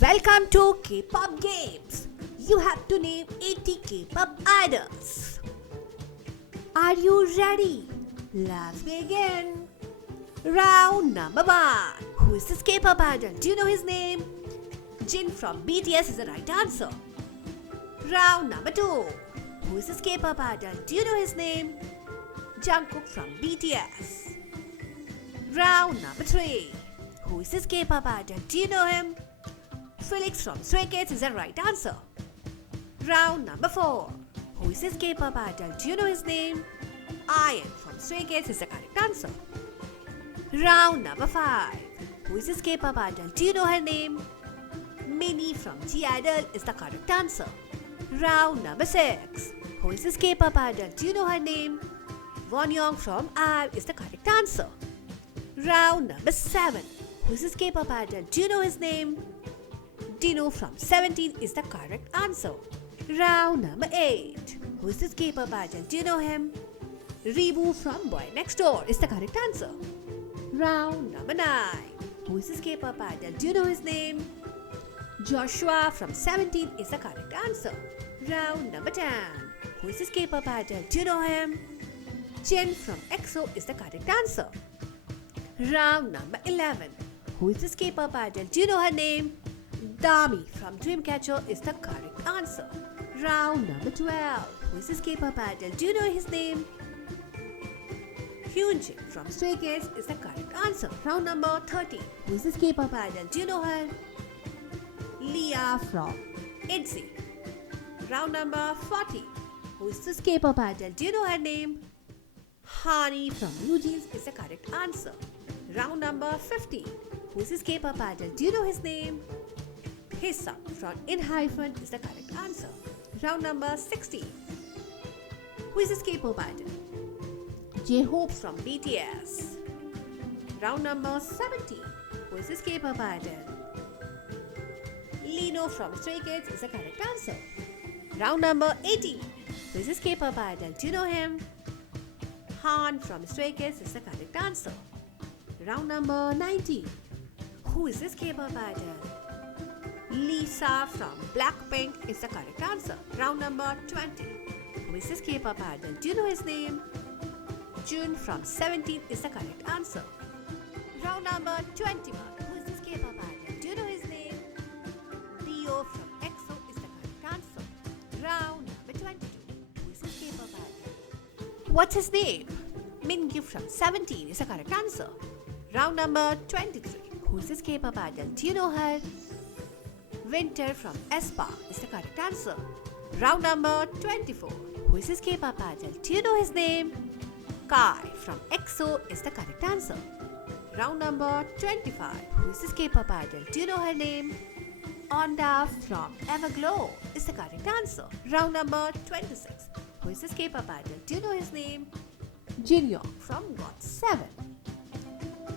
Welcome to K-pop Games. You have to name 80 K-pop idols. Are you ready? Let's begin. Round number 1. Who is this K-pop idol? Do you know his name? Jin from BTS is the right answer. Round number 2. Who is this K-pop idol? Do you know his name? Jungkook from BTS. Round number 3. Who is this K-pop idol? Do you know him? Felix from Stray Kids is the right answer. Round number 4. Who is this K-pop idol? Do you know his name? Ian from Stray Kids is the correct answer. Round number 5. Who is this K-pop idol? Do you know her name? Minnie from G-Idol is the correct answer. Round number 6. Who is this K-pop idol? Do you know her name? Wonyoung from IVE is the correct answer. Round number 7. Who is this K-pop idol? Do you know his name? Dino from 17 is the correct answer. Round number 8. Who is this K-pop idol? Do you know him? Rebu from Boy Next Door is the correct answer. Round number 9. Who is this K-pop idol? Do you know his name? Joshua from 17 is the correct answer. Round number 10. Who is this K-pop idol? Do you know him? Jen from EXO is the correct answer. Round number 11. Who is this K-pop idol? Do you know her name? Dami from Dreamcatcher is the correct answer. Round number 12. Who is this K-pop idol? Do you know his name? Hyunjin from Stray Kids is the correct answer. Round number 13. Who is this K-pop idol? Do you know her? Leah from ITZY. Round number 40. Who is this K-pop idol? Do you know her name? Hani from NewJeans is the correct answer. Round number 15. Who is this K-pop idol? Do you know his name? Hisa from ENHYPEN is the correct answer. Round number 16. Who is this K-pop idol? J-Hope from BTS. Round number 17. Who is this K-pop idol? Lino from Stray Kids is the correct answer. Round number 18. Who is this K-pop idol? Do you know him? Han from Stray Kids is the correct answer. Round number 19. Who is this K-pop idol? Lisa from Blackpink is the correct answer. Round number 20. Who is this K-pop idol? Do you know his name? Jun from 17 is the correct answer. Round number 21. Who is this K-pop idol? Do you know his name? Dio from EXO is the correct answer. Round number 22. Who is this K-pop idol? What's his name? Mingyu from 17 is the correct answer. Round number 23. Who is this K-pop idol? Do you know her? Winter from aespa is the correct answer. Round number 24. Who is this K-pop idol? Do you know his name? Kai from EXO is the correct answer. Round number 25. Who is this K-pop idol? Do you know her name? Onda from Everglow is the correct answer. Round number 26. Who is this K-pop idol? Do you know his name? Jinyoung from GOT7.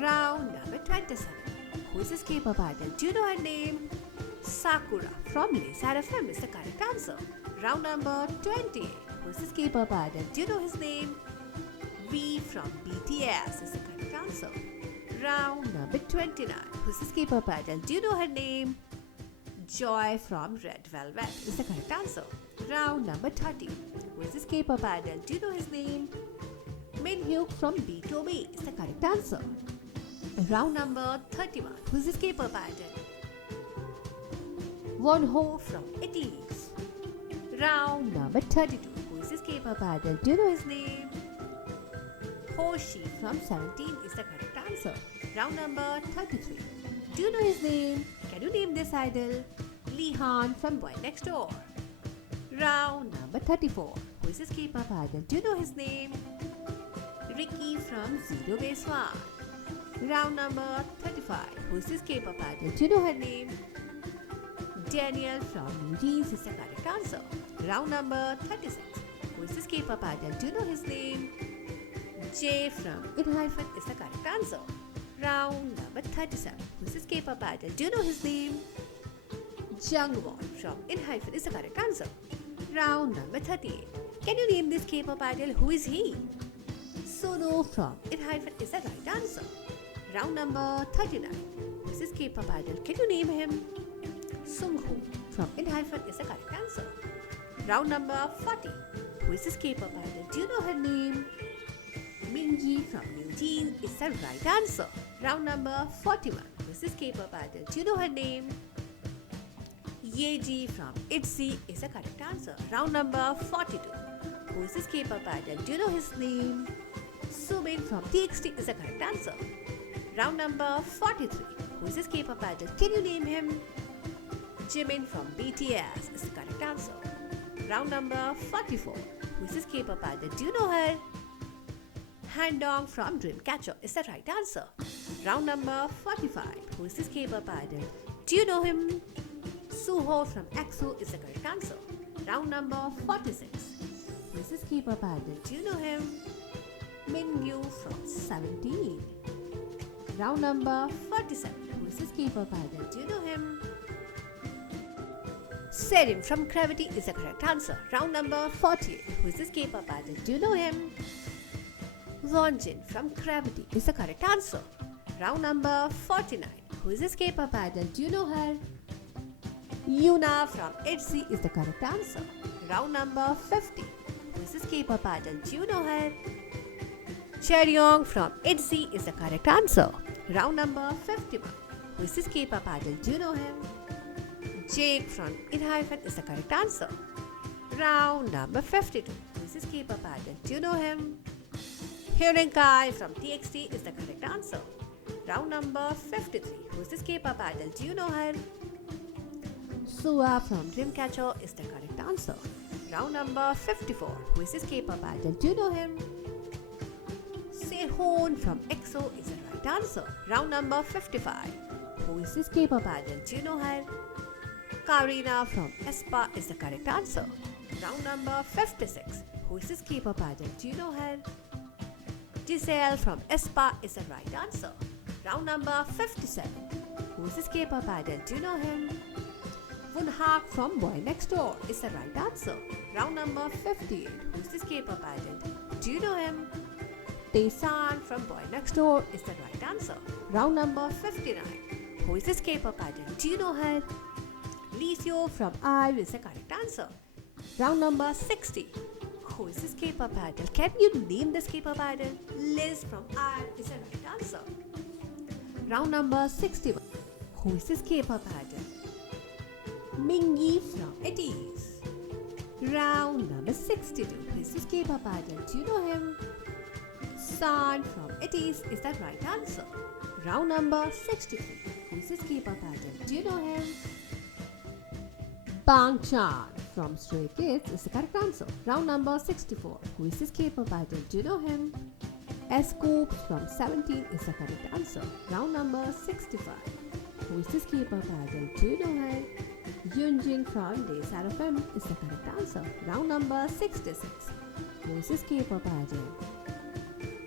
Round number 27. Who is this K-pop idol? Do you know her name? Sakura from LE FM is the correct answer. Round number 28. Who is this K-pop idol? Do you know his name? V from BTS is the correct answer. Round number 29. Who is this K-pop idol? Do you know her name? Joy from Red Velvet is the correct answer. Round number 30. Who is this K-pop idol? Do you know his name? Minhyuk from BTOB is the correct answer. Round number 31. Who is this K-pop idol? Wonho from ITZY. Round number 32. Who is this K-pop idol? Do you know his name? Hoshi from 17 is the correct answer. Round number 33. Do you know his name? Can you name this idol? Lee Han from Boy Next Door. Round number 34. Who is this K-pop idol? Do you know his name? Ricky from Zero Base One. Round number 35. Who is this K-pop idol? Do you know her name? Daniel from NewJeans is the correct answer. Round number 36. Who is this K-pop idol? Do you know his name? Jay from ENHYPEN is the correct answer. Round number 37. Who is this K-pop idol? Do you know his name? Jungwon from ENHYPEN is the correct answer. Round number 38. Can you name this K-pop idol? Who is he? Suno from ENHYPEN is the right answer. Round number 39. This is K-pop idol. Can you name him? Sungho from In-Hyphen is the correct answer. Round number 40. Who is this K-pop idol? Do you know her name? Minji from New Jeans is the right answer. Round number 41. Who is this K-pop idol? Do you know her name? Yeji from ITZY is the correct answer. Round number 42. Who is this K-pop idol? Do you know his name? Subin from TXT is the correct answer. Round number 43. Who is this K-pop idol? Can you name him? Jimin from BTS is the correct answer. Round number 44. Who is this K-pop idol? Do you know her? Handong from Dreamcatcher is the right answer. Round number 45. Who is this K-pop idol? Do you know him? Suho from EXO is the correct answer. Round number 46. Who is this K-pop idol? Do you know him? Mingyu from 17. Round number 47. Who is this K-pop idol? Do you know him? Serim from Gravity is the correct answer. Round number 48. Who is this K-pop idol? Do you know him? Wonjin from Gravity is the correct answer. Round number 49. Who is this K-pop idol? Do you know her? Yuna from ITZY is the correct answer. Round number 50. Who is this K-pop idol? Do you know her? Chaeryeong from ITZY is the correct answer. Round number 51. Who is this K-pop idol? Do you know him? Jake from In-Hyphen is the correct answer. Round number 52. Who is this K-pop idol? Do you know him? Hyun Kai from TXT is the correct answer. Round number 53. Who is this K-pop idol? Do you know her? Suwa from Dreamcatcher is the correct answer. Round number 54. Who is this K-pop idol? Do you know him? Sehun from EXO is the right answer. Round number 55. Who is this K-pop idol? Do you know her? Karina from aespa is the correct answer. Round number 56. Who is this K-pop idol? Do you know her? Giselle from aespa is the right answer. Round number 57. Who is this K-pop idol? Do you know him? Woonhak from Boy Next Door is the right answer. Round number 58. Who is this K-pop idol? Do you know him? Taesan from Boy Next Door is the right answer. Round number 59. Who is this K-pop idol? Do you know her? Lee Seo from IVE is the correct answer. Round number 60. Who is this K-pop idol? Can you name this K-pop idol? Liz from IVE is the right answer. Round number 61. Who is this K-pop idol? Mingi from ITZY. Round number 62. Who is this K-pop idol? Do you know him? San from ITZY is the right answer. Round number 63. Who is this K-pop idol? Do you know him? Bang Chan from Stray Kids is the correct answer. Round number 64. Who is this K-pop idol? Do you know him? Scoop from 17 is the correct answer. Round number 65. Who is this K-pop idol? Do you know her? Yunjin from Days Out of M is the correct answer. Round number 66. Who is this K-pop idol?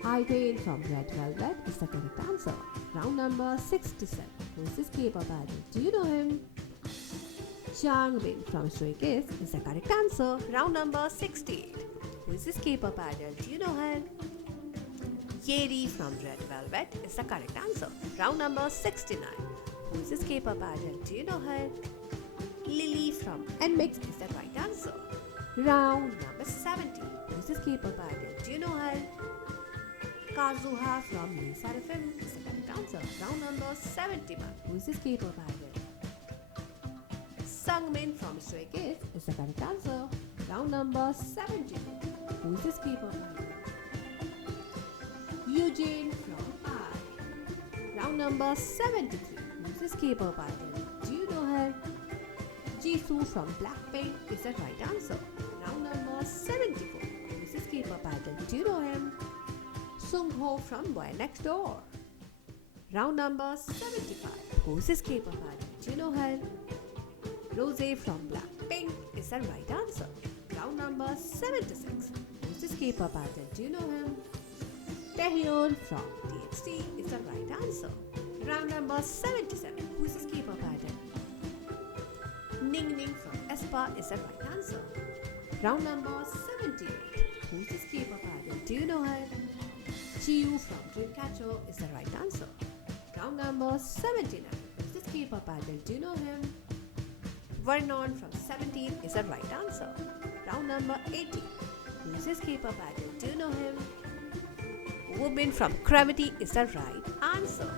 Ipain from Red Velvet is the correct answer. Round number 67. Who is this K-pop idol? Do you know him? Changbin from Stray Kids is the correct answer. Round number 68. Who is this K-pop idol? Do you know her? Yeri from Red Velvet is the correct answer. Round number 69. Who is this K-pop idol? Do you know her? Lily from NMIXX is the right answer. Round number 70. Who is this K-pop idol? Do you know her? Kazuha from Lisa FM is the correct answer. Round number 71. Who is this K-pop idol? Sungmin from Stray Kids is the correct answer. Round number 72. Who is this K-pop idol? Eugene from IVE. Round number 73. Who is this K-pop idol? Do you know her? Jisoo from Blackpink is the right answer. Round number 74. Who is this K-pop idol? Do you know him? Sungho from Boy Next Door. Round number 75. Who is this K-pop idol? Do you know her? Rosé from Blackpink is the right answer. Round number 76. Who is this K-pop idol? Do you know him? Taehyun from TXT is the right answer. Round number 77. Who is this K-pop idol? Ning from aespa is the right answer. Round number 78. Who is this K-pop idol? Do you know her? Chiyu from Dreamcatcher is the right answer. Round number 79. Who is this K-pop idol? Do you know him? Vernon from 17 is the right answer. Round number 18. Who is this K-pop idol? Do you know him? Woobin from Gravity is the right answer.